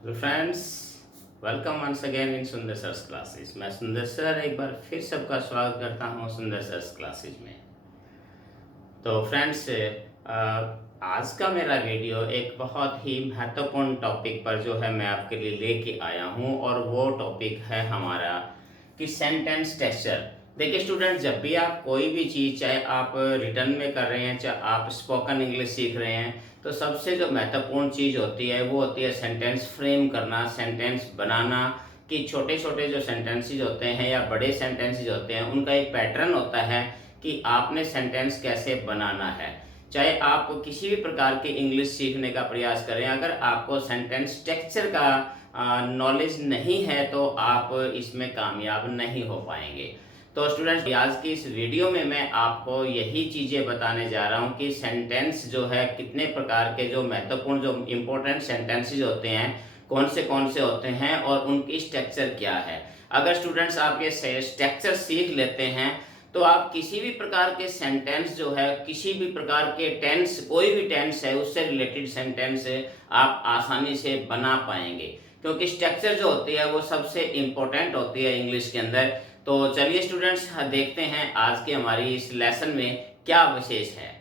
Hello friends, welcome once again in Sundar sir's classes. मैं सुंदर sir एक बार फिर सबका स्वागत करता हूँ सुंदर सर्स क्लासेस में। तो फ्रेंड्स, आज का मेरा वीडियो एक बहुत ही महत्वपूर्ण टॉपिक पर जो है मैं आपके लिए लेके आया हूँ, और वो टॉपिक है हमारा कि सेंटेंस टेक्सचर। देखिए स्टूडेंट, जब भी आप कोई भी चीज़, चाहे आप रिटर्न में कर रहे हैं, चाहे आप स्पोकन इंग्लिश सीख रहे हैं, तो सबसे जो महत्वपूर्ण चीज़ होती है वो होती है सेंटेंस फ्रेम करना, सेंटेंस बनाना। कि छोटे छोटे जो सेंटेंसेस होते हैं या बड़े सेंटेंसेस होते हैं, उनका एक पैटर्न होता है कि आपने सेंटेंस कैसे बनाना है। चाहे आप किसी भी प्रकार की इंग्लिश सीखने का प्रयास करें, अगर आपको सेंटेंस स्ट्रक्चर का नॉलेज नहीं है तो आप इसमें कामयाब नहीं हो पाएंगे। तो स्टूडेंट्स, आज की इस वीडियो में मैं आपको यही चीज़ें बताने जा रहा हूँ कि सेंटेंस जो है कितने प्रकार के, जो महत्वपूर्ण जो इम्पोर्टेंट सेंटेंसेस होते हैं कौन से होते हैं और उनकी स्ट्रक्चर क्या है। अगर स्टूडेंट्स आप ये स्ट्रक्चर सीख लेते हैं तो आप किसी भी प्रकार के सेंटेंस जो है, किसी भी प्रकार के टेंस, कोई भी टेंस है उससे रिलेटेड सेंटेंस आप आसानी से बना पाएंगे, क्योंकि स्ट्रक्चर जो होती है वो सबसे इम्पोर्टेंट होती है इंग्लिश के अंदर। तो चलिए स्टूडेंट्स, देखते हैं आज के हमारी इस लेसन में क्या विशेष है।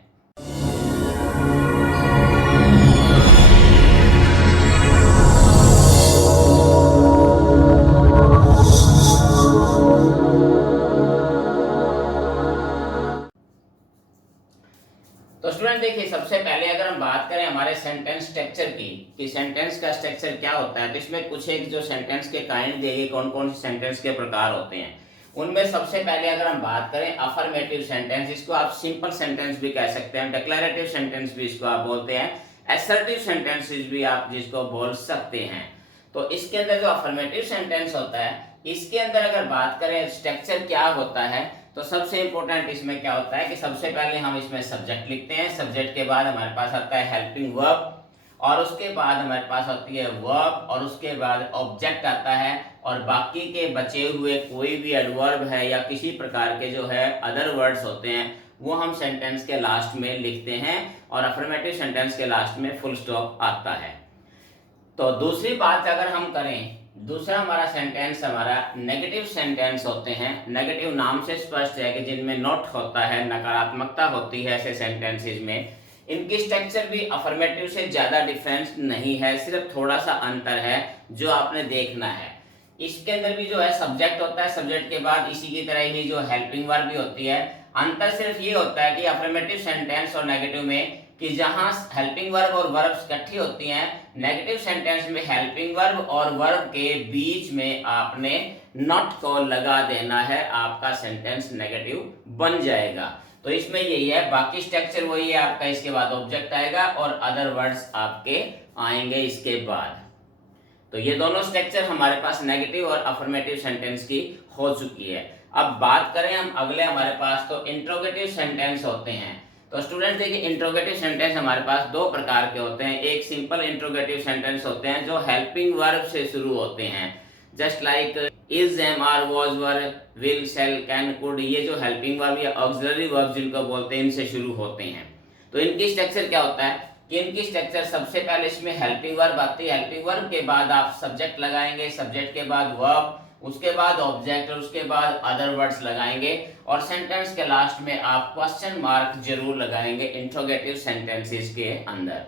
तो स्टूडेंट देखिए, सबसे पहले अगर हम बात करें हमारे सेंटेंस स्ट्रक्चर की कि सेंटेंस का स्ट्रक्चर क्या होता है, तो इसमें कुछ एक जो सेंटेंस के काइंड देंगे, कौन कौन से सेंटेंस के प्रकार होते हैं। उनमें सबसे पहले अगर हम बात करें अफर्मेटिव सेंटेंस, इसको आप सिंपल सेंटेंस भी कह सकते हैं, डिक्लेरेटिव सेंटेंस भी इसको आप बोलते हैं, असर्टिव सेंटेंसेस भी आप जिसको बोल सकते हैं। तो इसके अंदर जो अफर्मेटिव सेंटेंस होता है, इसके अंदर अगर बात करें स्ट्रक्चर क्या होता है, तो सबसे इंपॉर्टेंट इसमें क्या होता है कि सबसे पहले हम इसमें सब्जेक्ट लिखते हैं, सब्जेक्ट के बाद हमारे पास आता है हेल्पिंग वर्ब, और उसके बाद हमारे पास होती है वर्ब, और उसके बाद ऑब्जेक्ट आता है, और बाकी के बचे हुए कोई भी एडवर्ब है या किसी प्रकार के जो है अदर वर्ड्स होते हैं वो हम सेंटेंस के लास्ट में लिखते हैं, और अफर्मेटिव सेंटेंस के लास्ट में फुल स्टॉप आता है। तो दूसरी बात अगर हम करें, दूसरा हमारा सेंटेंस हमारा नेगेटिव सेंटेंस होते हैं। नेगेटिव नाम से स्पष्ट है कि जिनमें नॉट होता है, नकारात्मकता होती है ऐसे सेंटेंसेस में। इनकी स्ट्रक्चर भी अफर्मेटिव से ज़्यादा डिफरेंस नहीं है, सिर्फ थोड़ा सा अंतर है जो आपने देखना है। इसके अंदर भी जो है सब्जेक्ट होता है, सब्जेक्ट के बाद इसी की तरह ही जो हेल्पिंग वर्ब भी होती है। अंतर सिर्फ ये होता है कि अफर्मेटिव सेंटेंस और नेगेटिव में कि जहां हेल्पिंग वर्ब और वर्ब्स इकट्ठी होती हैं, नेगेटिव सेंटेंस में हेल्पिंग वर्ब और वर्ब के बीच में आपने नॉट को लगा देना है, आपका सेंटेंस नेगेटिव बन जाएगा। तो इसमें यही है, बाकी स्ट्रक्चर वही है आपका। इसके बाद ऑब्जेक्ट आएगा और अदर वर्ड्स आपके आएंगे इसके बाद। तो ये दोनों स्ट्रक्चर हमारे पास नेगेटिव और अफर्मेटिव सेंटेंस की हो चुकी है। अब बात करें हम अगले हमारे पास, तो इंट्रोगेटिव सेंटेंस होते हैं। तो स्टूडेंट्स देखिए, इंट्रोगेटिव सेंटेंस हमारे पास दो प्रकार के होते हैं। एक सिंपल इंट्रोगेटिव सेंटेंस होते हैं जो हेल्पिंग वर्ब से शुरू होते हैं, just like is, am, are, was, were, will, shall, can, could. ये जो हेल्पिंग वर्ब या ऑक्सिलरी वर्ब जिनको बोलते हैं, इनसे शुरू होते हैं। तो इनकी स्ट्रक्चर क्या होता है कि इनकी स्ट्रक्चर सबसे पहले इसमें हेल्पिंग वर्ब आती है, हेल्पिंग वर्ब के बाद आप सब्जेक्ट लगाएंगे, सब्जेक्ट के बाद वर्ब, उसके बाद ऑब्जेक्ट, और उसके बाद अदर वर्ड्स लगाएंगे, और सेंटेंस के लास्ट में आप क्वेश्चन मार्क जरूर लगाएंगे इंट्रोगेटिव सेंटेंसेस के अंदर।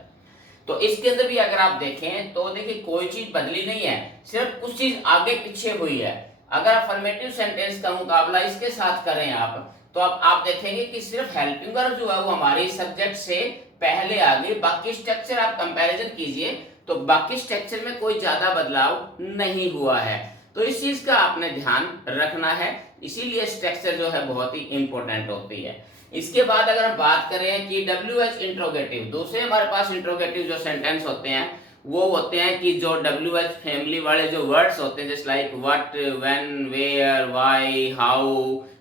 तो इसके अंदर भी अगर आप देखें तो देखिए कोई चीज बदली नहीं है, सिर्फ कुछ चीज आगे पीछे हुई है। अगर अफर्मेटिव सेंटेंस का मुकाबला इसके साथ करें आप, तो आप देखेंगे कि सिर्फ हेल्पिंग वर्ब जो है वो हमारी सब्जेक्ट से पहले आ गई। बाकी स्ट्रक्चर आप कंपैरिजन कीजिए तो बाकी स्ट्रक्चर में कोई ज्यादा बदलाव नहीं हुआ है। तो इस चीज का आपने ध्यान रखना है, इसीलिए स्ट्रक्चर जो है बहुत ही इंपॉर्टेंट होती है। इसके बाद अगर हम बात करें कि WH इंट्रोगेटिव, दूसरे हमारे पास इंट्रोगेटिव जो सेंटेंस होते हैं वो होते हैं कि जो WH फैमिली वाले जो वर्ड्स होते हैं, जैसे like what, when, where, why, how,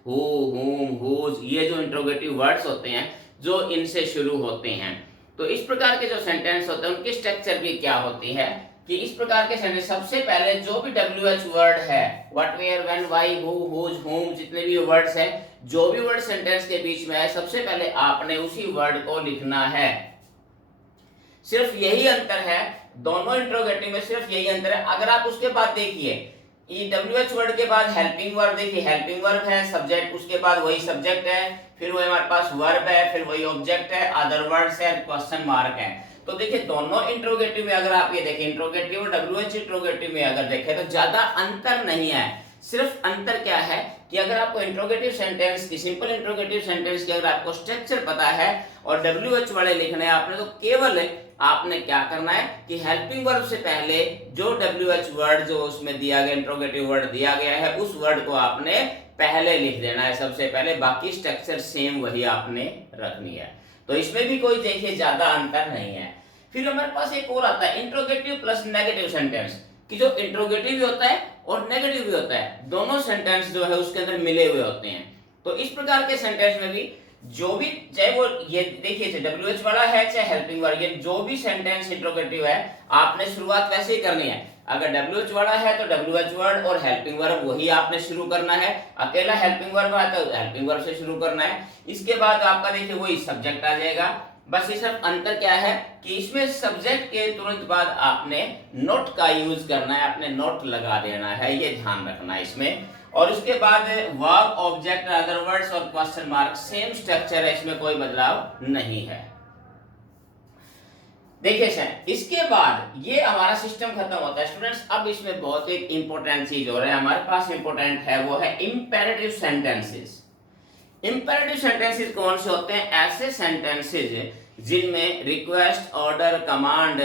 who, whom, whose, ये जो इंट्रोगेटिव वर्ड्स होते हैं जो इनसे शुरू होते हैं। तो इस प्रकार के जो सेंटेंस होते हैं उनकी स्ट्रक्चर भी क्या होती है कि इस प्रकार के सेंटेंस सबसे पहले जो भी WH वर्ड है, what, where, when, why, who, whose, whom, जितने भी वर्ड्स हैं, जो भी वर्ड सेंटेंस के बीच में है, सबसे पहले आपने उसी वर्ड को लिखना है। सिर्फ यही अंतर है दोनों इंट्रोगेटिव में सिर्फ यही अंतर है। अगर आप उसके बाद देखिए WH वर्ड के बाद हेल्पिंग वर्ब, देखिए हेल्पिंग वर्ब है, सब्जेक्ट, उसके बाद वही सब्जेक्ट है, फिर वही हमारे पास वर्ब है, फिर वही ऑब्जेक्ट है, अदर वर्ड्स है, क्वेश्चन मार्क है। तो देखिए दोनों इंट्रोगेटिव में अगर आप ये देखें, इंट्रोगेटिव और WH इंट्रोगेटिव में अगर देखें तो ज्यादा अंतर नहीं है। सिर्फ अंतर क्या है कि अगर आपको इंट्रोगेटिव सेंटेंस की, सिंपल इंट्रोगेटिव सेंटेंस की अगर आपको स्ट्रक्चर पता है और WH वाले लिखने हैं आपने, तो केवल आपने क्या करना है कि हेल्पिंग वर्ब से पहले जो WH वर्ड जो उसमें दिया गया, इंट्रोगेटिव वर्ड दिया गया है, उस वर्ड को आपने पहले लिख देना है सबसे पहले, बाकी स्ट्रक्चर सेम वही आपने रखनी है। तो इसमें भी कोई देखिए ज्यादा अंतर नहीं है। फिर हमारे पास एक और आता है इंट्रोगेटिव प्लस नेगेटिव सेंटेंस, कि जो इंट्रोगेटिव भी होता है और नेगेटिव भी होता है, दोनों सेंटेंस जो है उसके अंदर मिले हुए होते हैं। तो इस प्रकार के सेंटेंस में भी जो भी, चाहे वो ये देखिए WH वाला है चाहे हेल्पिंग वर्ब, ये जो भी सेंटेंस इंट्रोगेटिव है आपने शुरुआत वैसे ही करनी है। अगर WH वाला है तो WH वर्ड और हेल्पिंग वर्ब वही आपने शुरू करना है, अकेला हेल्पिंग वर्ब है तो हेल्पिंग वर्ब से शुरू करना है। इसके बाद आपका देखिए वही सब्जेक्ट आ जाएगा। बस ये सब अंतर क्या है कि इसमें सब्जेक्ट के तुरंत बाद आपने नोट का यूज करना है, आपने नोट लगा देना है, ये ध्यान रखना है इसमें। और उसके बाद वर्ब, ऑब्जेक्ट, अदर वर्ड्स और क्वेश्चन मार्क सेम स्ट्रक्चर है, इसमें कोई बदलाव नहीं है। देखिए सर, इसके बाद ये हमारा सिस्टम खत्म होता है स्टूडेंट्स। अब इसमें बहुत एक इंपॉर्टेंट चीज हो रहा है हमारे पास, इंपॉर्टेंट है, वो है इंपेरेटिव सेंटेंसेस। इंपेरेटिव सेंटेंसेस कौन से होते हैं? ऐसे सेंटेंसेस जिनमें रिक्वेस्ट, ऑर्डर, कमांड,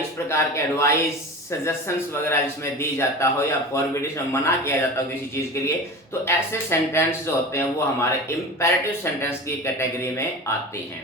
इस प्रकार के एडवाइस, सजेशंस वगैरह जिसमें दी जाता हो या फॉरबिडेशन, मना किया जाता हो किसी चीज के लिए, तो ऐसे सेंटेंस जो होते हैं वो हमारे इंपेरेटिव सेंटेंस की कैटेगरी में आते हैं।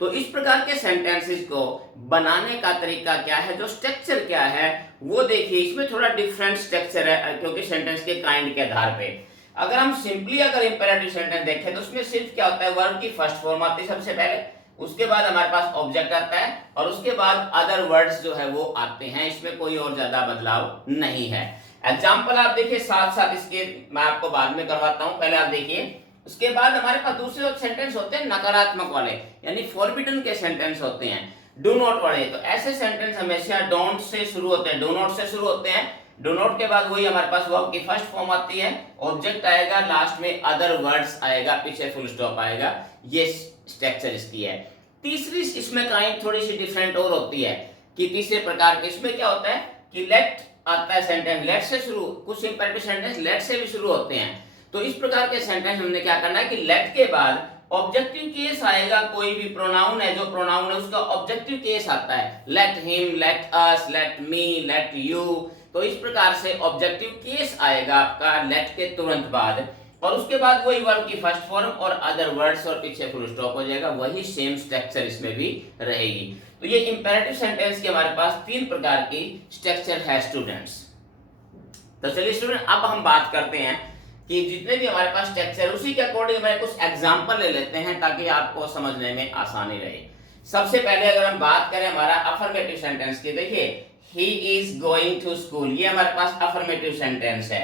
तो इस प्रकार के सेंटेंसेस को बनाने का तरीका क्या है, जो स्ट्रक्चर क्या है वो देखिए। इसमें थोड़ा डिफरेंट स्ट्रक्चर है क्योंकि सेंटेंस के काइंड के आधार पे। अगर हम सिंपली अगर इंपेरेटिव सेंटेंस देखें तो उसमें सिर्फ क्या होता है, वर्ब की फर्स्ट फॉर्म आती है सबसे पहले, उसके बाद हमारे पास ऑब्जेक्ट आता है और उसके बाद अदर वर्ड्स जो है वो आते हैं। इसमें कोई और ज्यादा बदलाव नहीं है। एग्जाम्पल आप देखिए साथ साथ, इसके मैं आपको बाद में करवाता हूं, पहले आप देखिए। उसके बाद हमारे पास दूसरे सेंटेंस होते हैं नकारात्मक वाले, यानी फॉरबिडन के सेंटेंस होते हैं, डू नॉट वाले। तो ऐसे सेंटेंस हमेशा डोंट से शुरू होते हैं, डू नॉट से शुरू होते हैं। डू नॉट के बाद वही हमारे पास वर्ब की फर्स्ट फॉर्म आती है, ऑब्जेक्ट आएगा, लास्ट में अदर वर्ड्स आएगा, पीछे फुल स्टॉप आएगा। ये स्ट्रक्चर इसकी है। तीसरी इसमें काइंड थोड़ी सी डिफरेंट और होती है कि तीसरे प्रकार के इसमें क्या होता है कि लेट आता है सेंटेंस, लेट से शुरू, कुछ इंपेरेटिव सेंटेंस लेट से भी शुरू होते हैं। तो इस प्रकार के सेंटेंस हमने क्या करना है कि लेट के बाद ऑब्जेक्टिव केस आएगा, कोई भी प्रोनाउन है, जो प्रोनाउन है उसका ऑब्जेक्टिव केस आता है, let him, let us, let me, let you. तो इस प्रकार से ऑब्जेक्टिव केस आएगा आपका लेट के तुरंत बाद, और उसके बाद वही वर्ब की फर्स्ट फॉर्म और अदर वर्ड्स और पीछे फुल स्टॉप हो जाएगा, वही सेम स्ट्रक्चर इसमें भी रहेगी। तो ये इंपेरेटिव सेंटेंस के हमारे पास तीन प्रकार की स्ट्रक्चर है स्टूडेंट्स। तो चलिए स्टूडेंट, अब हम बात करते हैं कि जितने भी हमारे पास स्ट्रक्चर, उसी के अकॉर्डिंग मैं कुछ एग्जांपल ले लेते हैं ताकि आपको समझने में आसानी रहे। सबसे पहले अगर हम बात करें हमारा अफर्मेटिव सेंटेंस की, देखिए he is going to school, ये हमारे पास अफर्मेटिव सेंटेंस है।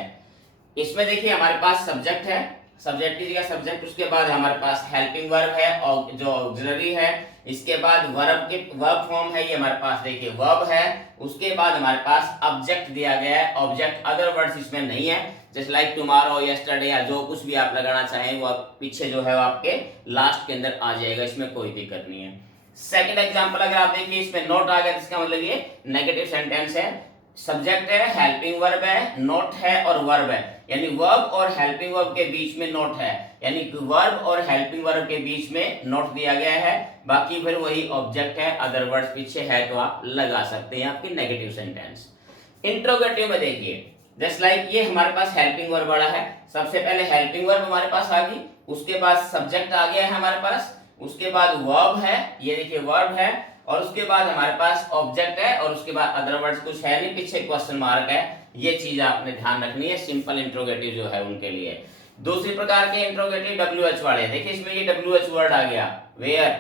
इसमें देखिए हमारे पास सब्जेक्ट है, सब्जेक्ट की जगह सब्जेक्ट, उसके बाद हमारे पास हेल्पिंग वर्ब है और जो ऑक्सिलरी है, इसके बाद वर्ब के वर्ब फॉर्म है, ये हमारे पास देखिए वर्ब है, उसके बाद हमारे पास ऑब्जेक्ट दिया गया है, ऑब्जेक्ट अदर वर्ड्स इसमें नहीं है, जैसे लाइक टुमारो, यस्टरडे या जो कुछ भी आप लगाना चाहें वो आप पीछे जो है वो आपके लास्ट के अंदर आ जाएगा, इसमें कोई दिक्कत नहीं है। सेकंड एग्जांपल अगर आप देखिए, इसमें नोट आ गया, इसका मतलब ये नेगेटिव सेंटेंस है। सब्जेक्ट है, हेल्पिंग वर्ब है, नोट है और वर्ब है, यानी वर्ब और हेल्पिंग वर्ब के बीच में नोट है, यानी वर्ब और हेल्पिंग वर्ब के बीच में नोट दिया गया है। बाकी फिर वही ऑब्जेक्ट है, अदर वर्ड्स पीछे है तो आप लगा सकते हैं आपकी नेगेटिव सेंटेंस। इंट्रोगेटिव में देखिए जस्ट लाइक ये हमारे पास हेल्पिंग वर्ब वाला है, सबसे पहले हेल्पिंग वर्ब हमारे पास आ गई, उसके बाद सब्जेक्ट आ गया है हमारे पास, उसके बाद वर्ब है, ये देखिए वर्ब है, और उसके बाद हमारे पास ऑब्जेक्ट है, और उसके बाद अदर वर्ड्स कुछ है नहीं, पीछे क्वेश्चन मार्क है। ये चीज आपने ध्यान रखनी है सिंपल इंट्रोगेटिव जो है उनके लिए। दूसरी प्रकार के इंट्रोगेटिव WH वाले, देखिए इसमें ये WH वर्ड आ गया वेयर,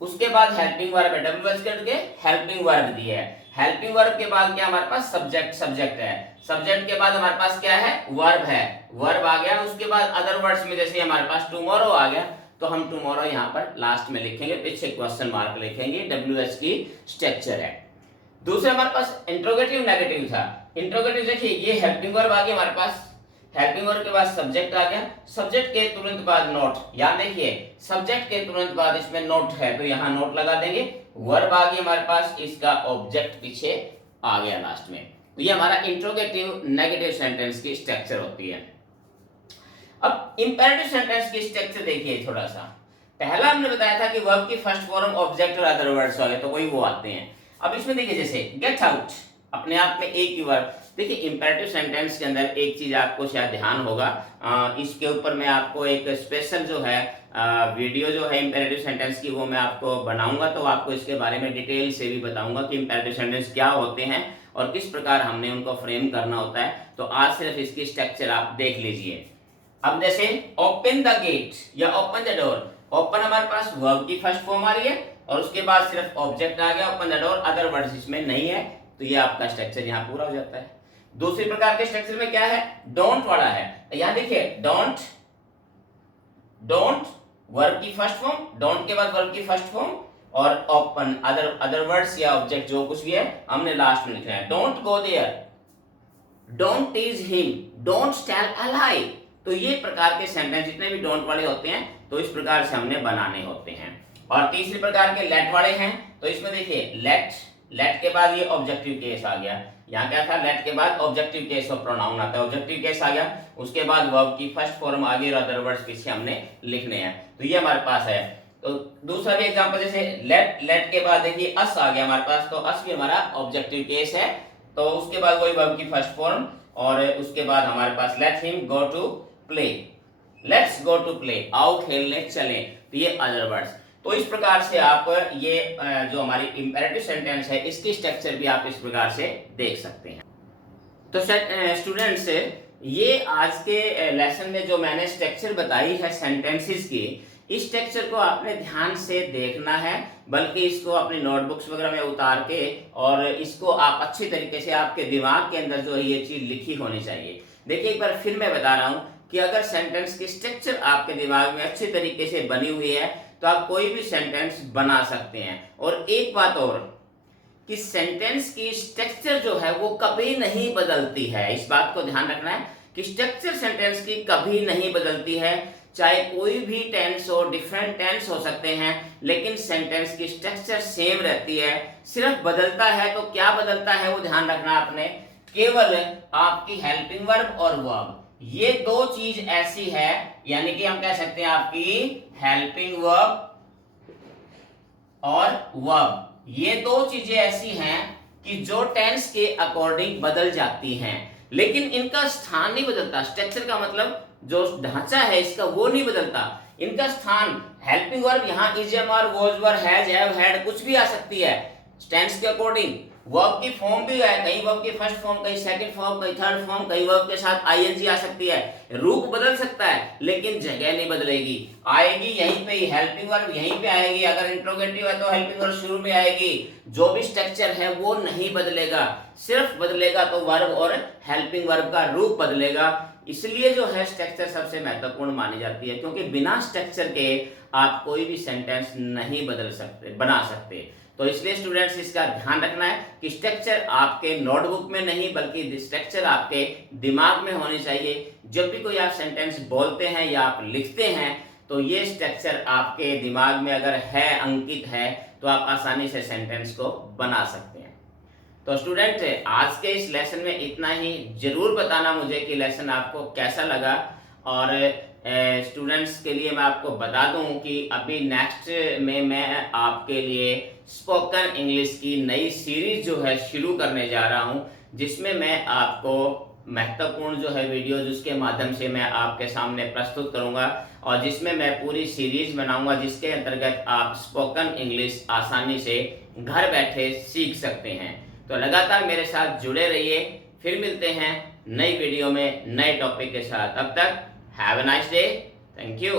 उसके बाद हेल्पिंग वर्ब है, WH करके हेल्पिंग वर्ब दी है, हेल्पिंग वर्ब के बाद क्या हमारे पास सब्जेक्ट है, सब्जेक्ट के बाद हमारे पास क्या है वर्ब है, वर्ब आ गया, उसके बाद अदर वर्ड्स में जैसे हमारे पास टुमारो आ गया, तो हम टुमारो यहाँ पर लास्ट में लिखेंगे, पीछे क्वेश्चन मार्क लिखेंगे, WH की स्ट्रक्चर है। दूसरा हमारे पास इंट्रोगेटिव नेगेटिव था। इंट्रोगेटिव देखिए ये हेल्पिंग वर्ब आ गया हमारे पास, हेल्पिंग वर्ब के बाद सब्जेक्ट आ गया, सब्जेक्ट के तुरंत बाद नोट, याद देखिए सब्जेक्ट के तुरंत बाद इसमें नोट है तो यहाँ नोट लगा देंगे, वर्ब आ गया हमारे पास, इसका ऑब्जेक्ट पीछे आ गया लास्ट में। तो ये हमारा इंट्रोगेटिव नेगेटिव सेंटेंस की स्ट्रक्चर होती है। अब इंपेरेटिव सेंटेंस की स्ट्रक्चर देखिए थोड़ा सा। पहला हमने बताया था कि वर्ब की फर्स्ट फॉर्म ऑब्जेक्ट और अदर वर्ड्स वाले, तो वही वो आते हैं। अब इसमें देखिए जैसे गेट आउट अपने आप में एक ही वर्ब। देखिए इंपेरेटिव सेंटेंस के अंदर एक चीज आपको शायद ध्यान होगा, इसके ऊपर मैं आपको एक स्पेशल जो है वीडियो जो है इंपेरेटिव सेंटेंस की वो मैं आपको बनाऊंगा, तो आपको इसके बारे में डिटेल से भी बताऊंगा कि इंपेरेटिव सेंटेंस क्या होते हैं और किस प्रकार हमने उनको फ्रेम करना होता है। तो आज सिर्फ इसकी स्ट्रक्चर आप देख लीजिए। अब जैसे ओपन द गेट या ओपन द डोर, ओपन हमारे पास वर्ब की फर्स्ट फॉर्म आ रही है और उसके बाद सिर्फ ऑब्जेक्ट आ गया open the door, other words इसमें नहीं है, तो ये आपका स्ट्रक्चर यहाँ पूरा हो जाता है। दूसरी प्रकार के स्ट्रक्चर में क्या है, डोंट वाला है। यहाँ देखिए डोंट, डोंट वर्ब की फर्स्ट फॉर्म, डोंट के बाद वर्ब की फर्स्ट फॉर्म और ओपन अदर वर्ड्स या ऑब्जेक्ट जो कुछ भी है हमने लास्ट में लिखना है। Don't go there, don't tease him, don't tell a lie. तो ये प्रकार के सेंटेंस जितने भी डोंट वाले होते हैं तो इस प्रकार से हमने बनाने होते हैं। और तीसरे प्रकार के लेट वाले हैं, तो इसमें देखिए लेट, लेट के बाद ये ऑब्जेक्टिव केस आ गया। यहाँ क्या था, लेट के बाद ऑब्जेक्टिव केस ऑफ प्रोनाउन आता है, ऑब्जेक्टिव केस आ गया, उसके बाद वर्ब की फर्स्ट फॉर्म आ गई और अदर वर्ड्स पीछे हमने लिखने हैं, तो ये हमारे पास है। तो दूसरा भी एग्जांपल जैसे लेट, लेट के बाद देखिए अस आ गया हमारे पास, तो अस भी हमारा ऑब्जेक्टिव केस है, तो उसके बाद वही वर्ब की फर्स्ट फॉर्म और उसके बाद हमारे पास let him go to play, let's go to play, आओ खेलने चले, तो ये अदर वर्ड्स। तो इस प्रकार से आप ये जो हमारी इंपेरेटिव सेंटेंस है इसकी स्ट्रक्चर भी आप इस प्रकार से देख सकते हैं। तो स्टूडेंट्स ये आज के लेसन में जो मैंने स्ट्रक्चर बताई है सेंटेंसेस की, इस स्ट्रक्चर को आपने ध्यान से देखना है, बल्कि इसको अपनी नोटबुक्स वगैरह में उतार के और इसको आप अच्छी तरीके से आपके दिमाग के अंदर जो है ये चीज लिखी होनी चाहिए। देखिए एक बार फिर मैं बता रहा हूँ कि अगर सेंटेंस की स्ट्रक्चर आपके दिमाग में अच्छी तरीके से बनी हुई है तो आप कोई भी सेंटेंस बना सकते हैं। और एक बात और कि सेंटेंस की स्ट्रक्चर जो है वो कभी नहीं बदलती है, इस बात को ध्यान रखना है कि स्ट्रक्चर सेंटेंस की कभी नहीं बदलती है, चाहे कोई भी टेंस हो, डिफरेंट टेंस हो सकते हैं, लेकिन सेंटेंस की स्ट्रक्चर सेम रहती है। सिर्फ बदलता है तो क्या बदलता है वो ध्यान रखना आपने, केवल आपकी हेल्पिंग वर्ब और वर्ब, ये दो चीज ऐसी है, यानी कि हम कह सकते हैं आपकी हेल्पिंग वर्ब और वर्ब, ये दो चीजें ऐसी हैं कि जो टेंस के अकॉर्डिंग बदल जाती हैं, लेकिन इनका स्थान नहीं बदलता। स्ट्रक्चर का मतलब जो ढांचा है इसका वो नहीं बदलता, इनका स्थान हेल्पिंग वर्ब यहाँ is, am, are, was, were, has, have, had कुछ भी आ सकती है टेंस के अकॉर्डिंग। वर्ब की फॉर्म भी है, कहीं वर्ब की फर्स्ट फॉर्म, कहीं सेकंड फॉर्म, कहीं थर्ड फॉर्म, कहीं वर्ब के साथ आईएनजी आ सकती है, रूप बदल सकता है लेकिन जगह नहीं बदलेगी, आएगी यहीं पे ही, हेल्पिंग वर्ब यहीं पे आएगी, अगर इंट्रोगेटिव है तो हेल्पिंग वर्ब शुरू में आएगी, जो भी स्ट्रक्चर है वो नहीं बदलेगा, सिर्फ बदलेगा तो वर्ब और हेल्पिंग वर्ब का रूप बदलेगा। इसलिए जो है स्ट्रक्चर सबसे महत्वपूर्ण मानी जाती है, क्योंकि बिना स्ट्रक्चर के आप कोई भी सेंटेंस नहीं बदल सकते, बना सकते। तो इसलिए स्टूडेंट्स इसका ध्यान रखना है कि स्ट्रक्चर आपके नोटबुक में नहीं बल्कि स्ट्रक्चर आपके दिमाग में होनी चाहिए। जब भी कोई आप सेंटेंस बोलते हैं या आप लिखते हैं तो ये स्ट्रक्चर आपके दिमाग में अगर है, अंकित है, तो आप आसानी से सेंटेंस को बना सकते हैं। तो स्टूडेंट आज के इस लेसन में इतना ही, जरूर बताना मुझे कि लेसन आपको कैसा लगा। और स्टूडेंट्स के लिए मैं आपको बता दूं कि अभी नेक्स्ट में मैं आपके लिए स्पोकन इंग्लिश की नई सीरीज जो है शुरू करने जा रहा हूं, जिसमें मैं आपको महत्वपूर्ण जो है वीडियो जिसके माध्यम से मैं आपके सामने प्रस्तुत करूंगा और जिसमें मैं पूरी सीरीज बनाऊंगा जिसके अंतर्गत आप स्पोकन इंग्लिश आसानी से घर बैठे सीख सकते हैं। तो लगातार मेरे साथ जुड़े रहिए, फिर मिलते हैं नई वीडियो में नए टॉपिक के साथ। अब तक have a nice day, thank you.